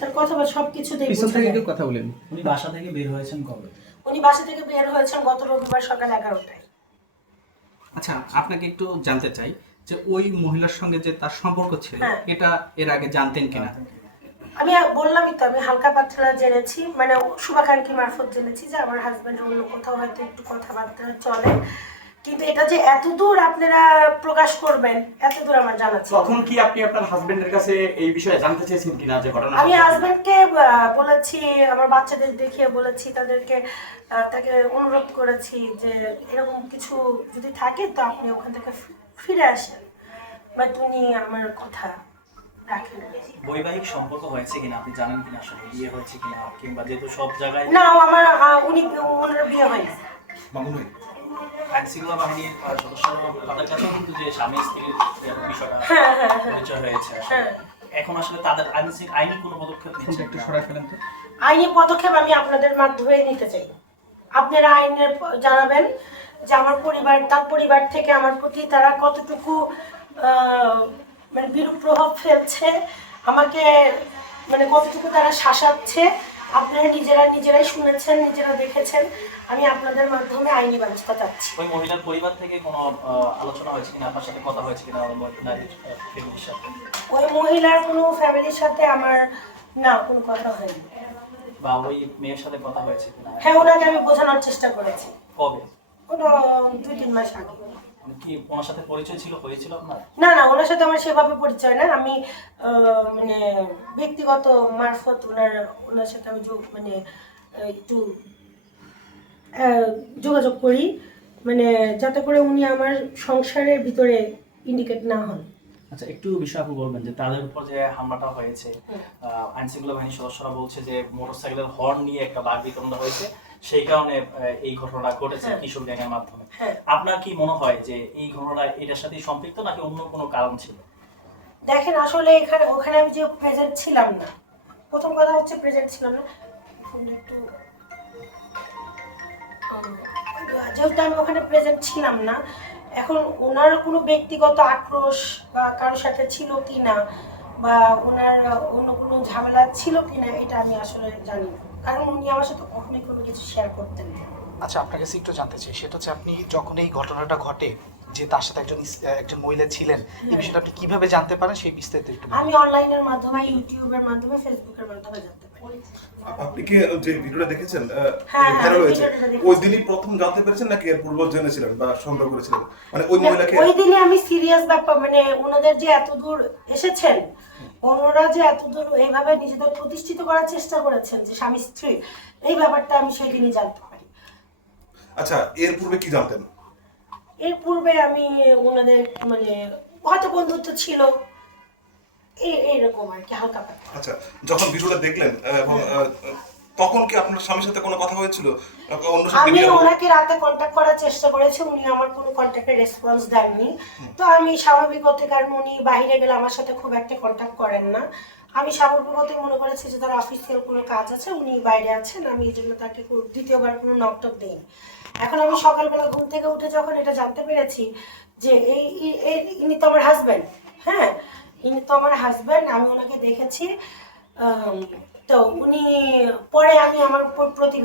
তার কথা বা সব কিছুতেই পিছন বোঝা থেকে। কেউ কথা বলেন? উনি বাসা থেকে বের হয়েছেন কবে? উনি বাসা থেকে বের হয়েছেন গত রবিবার সকাল এগারোটায়। আচ্ছা আপনাকে একটু জানতে চাই যে ওই মহিলার সঙ্গে যে তার সম্পর্ক ছিল হ্যাঁ। এটা এর আগে জানতেন কিনা? আমি বললামই তো আমি হালকা পাতলা জেনেছি মানে শুভাকাঙ্ক্ষী মারফত জেনেছি যে আমার হাজব্যান্ড অন্য কোথাও হয়তো একটু কথাবার্তা চলে। কিন্তু এটা যে এত দূর আপনারা প্রকাশ করবেন এত দূর আমার জানা ছিল। তখন কি আপনি আপনার হাজবেন্ডের কাছে এই বিষয়ে জানতে চেয়েছেন কিনা যে ঘটনা আমি হাজবেন্ডকে বলেছি আমার বাচ্চাদের দেখিয়ে বলেছি তাদেরকে তাকে অনুরোধ করেছি যে এরকম কিছু যদি থাকে তো আপনি ওখান থেকে ফিরে আসেন। বাট উনি আমার কথা বৈবাহিক সম্পর্ক হয়েছে কিনা? আপনি জানেন কিনা আসলে বিয়ে হয়েছে কিনা? কিংবা যেহেতু সব জায়গায় না আমার উনি ওনার বিয়ে হয়নি। আইন শৃঙ্খলা বাহিনীর আহ, সদস্যরা তাদের কিন্তু যে স্বামী স্ত্রীর বিষয়টা হ্যাঁ হ্যাঁ হ্যাঁ পরিচয় হয়েছে হ্যাঁ। এখন আসলে তাদের আইনি আইনি কোনো পদক্ষেপ নিচ্ছে একটু সরাই ফেলেন তো। আইনি পদক্ষেপ আমি আপনাদের মাধ্যমে নিতে চাই। আপনারা আইনের জানাবেন যে আমার পরিবার তার পরিবার থেকে আমার প্রতি তারা কতটুকু আহ, মানে বিরূপ প্রভাব ফেলছে আমাকে মানে কতটুকু তারা শাসাচ্ছে আপনারা নিজেরা নিজেরাই শুনেছেন নিজেরা দেখেছেন। আমি আপনাদের মাধ্যমে আইনি ব্যবস্থা চাচ্ছি। ওই মহিলার পরিবার থেকে কোনো আলোচনা হয়েছে কিনা? আপনার সাথে কথা হয়েছে কিনা? ওই ফ্যামিলির সাথে? ওই মহিলার কোনো ফ্যামিলির সাথে আমার না কোনো কথা হয়নি। বা ওই মেয়ের সাথে কথা হয়েছে কিনা? হ্যাঁ ওনাকে আমি বোঝানোর চেষ্টা করেছি। কবে? ওটা দুই তিন মাস আগে। কি ওনার সাথে পরিচয় ছিল হয়েছিল আপনার? না না ওনার সাথে আমার সেভাবে পরিচয় না আমি মানে ব্যক্তিগত মারফত ওনার ওনার সাথে আমি মানে একটু যোগাযোগ করি। মানে যাতে করে উনি আমার সংসারের ভিতরে ইন্ডিকেট না হন। আচ্ছা একটু বিষয় আপনি বলবেন যে তাদের উপর যে হামলাটা হয়েছে আহ, আইন বাহিনীর সদস্যরা বলছে যে মোটরসাইকেলের হর্ন নিয়ে একটা বাঘ বিতরণ হয়েছে। সেই কারণে এই ঘটনাটা ঘটেছে হ্যাঁ। কিশোর গ্যাংয়ের মাধ্যমে। হ্যাঁ। আপনার কি মনে হয় যে এই ঘটনা এটার সাথে সম্পৃক্ত নাকি অন্য কোনো কারণ ছিল? দেখেন আসলে এখানে ওখানে আমি যে প্রেজেন্ট ছিলাম না প্রথম কথা হচ্ছে প্রেজেন্ট ছিলাম না। একটু যেহেতু আমি ওখানে প্রেজেন্ট ছিলাম না এখন ওনার কোনো ব্যক্তিগত আক্রোশ বা কারোর সাথে ছিল কি না বা ওনার অন্য কোনো ঝামেলা ছিল কি না এটা আমি আসলে জানি না। কারণ উনি আমার সাথে কখনোই কোনো কিছু শেয়ার করতেন না। আচ্ছা আপনার কাছে একটু জানতে চাই। সেটা হচ্ছে আপনি যখন এই ঘটনাটা ঘটে যে তার সাথে একজন একজন মহিলা ছিলেন এই বিষয়টা আপনি কীভাবে জানতে পারেন? সেই বিস্তারিত একটু আমি অনলাইনের মাধ্যমে ইউটিউবের মাধ্যমে ফেসবুকের মাধ্যমে জানতে পারি। আপনি কি যে ভিডিওটা দেখেছেন হ্যাঁ, ভাইরাল হয়েছে ওই দিনই প্রথম জানতে পেরেছেন নাকি এর পূর্ব জেনেছিলেন বা সন্দেহ করেছিলেন? মানে ওই মহিলাকে ওই দিনে আমি সিরিয়াস ব্যাপার মানে ওনাদের যে এত দূর এসেছেন ওনারা যে এত দূর এইভাবে নিজেদের প্রতিষ্ঠিত করার চেষ্টা করেছেন যে স্বামী স্ত্রী এই ব্যাপারটা আমি সেই দিনই জানতে পারি। আচ্ছা এর পূর্বে কি জানতেন? এর পূর্বে আমি ওনাদের মানে হয়তো বন্ধুত্ব ছিল। এই এইরকম আর কি হালকা আচ্ছা যখন ভিডিওটা দেখলেন এবং তখন কি আপনার স্বামীর সাথে কোনো কথা হয়েছিল? আমি ওনাকে রাতে কন্ট্যাক্ট করার চেষ্টা করেছি উনি আমার কোনো কন্ট্যাক্টের রেসপন্স দেননি। তো আমি স্বাভাবিকতে কারণ উনি বাইরে গেলে আমার সাথে খুব একটা কন্ট্যাক্ট করেন না। আমি স্বাভাবিকতে মনে করেছি যে তার অফিসিয়াল কোনো কাজ আছে উনি বাইরে আছেন আমি এই জন্য তাকে দ্বিতীয়বার কোনো নকটক দিইনি। এখন আমি সকালবেলা ঘুম থেকে উঠে যখন এটা জানতে পেরেছি যে এই ইনি তো আমার হাজব্যান্ড হ্যাঁ? ইনি তো আমার হাজব্যান্ড আমি ওনাকে দেখেছি তো উনি পরে আমি আমার প্রতি